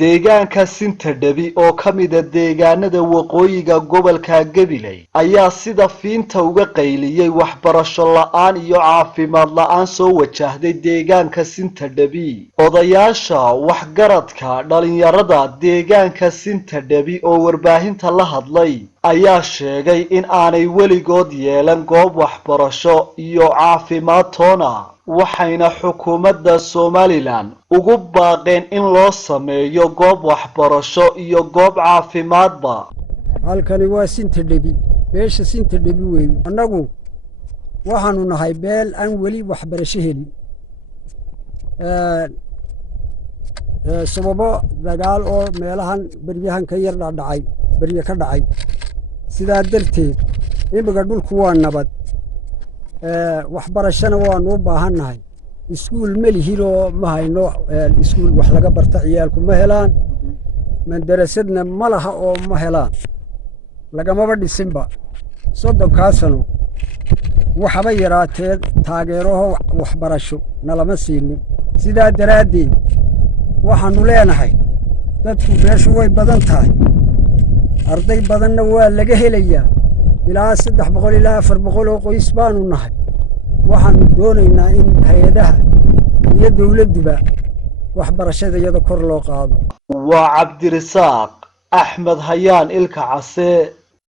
deegaanka Sintadhabi oo ka mid ah deegaanada waqooyiga gobolka Gabiley ayaa sida fiinta uga qayliyay waxbarasho la'aan iyo caafimaad la'aan soo wajahday deegaanka Sintadhabi. Odayaasha waxgaradka dhalinyarada deegaanka Sintadhabi oo warbaahinta la hadlay ayaa sheegay in aanay weligood yeelan goob waxbarasho iyo caafimaad toona, waxayna xukuumadda Somaliland ugu baaqeen in loo sameeyo goob waxbarasho iyo goob caafimaadba. halkani waa Sintadhabi, beesha Sintadhabi weey. annagu waxaanu nahay beel aan weli waxbarasho helin sababo dagaal oo meelahan baryahan ka yar dhacay sidaa darteed imika dhulku waa nabad. waxbarashana waanu u baahannahay. iskuul ma lihino ma hayno iskuul wax laga barta ciyaalku ma helaan, madarasadna ma laha oo ma helaan, lagamaba dhisinba 30 sano waxaba yaraatee taageero waxbarasho nalama siinin. sidaa daraaddeed waxaanu leenahay dadku beeshu way badan tahay, arday badanna waa laga helayaa, ilaa 300 ilaa 400 oo qoys baanu nahay. waxaanu doonaynaa in hay'adaha iyo dawladduba waxbarashada iyada kor loo qaado. waa Cabdirasaaq Axmed Hayaan Ilka Case.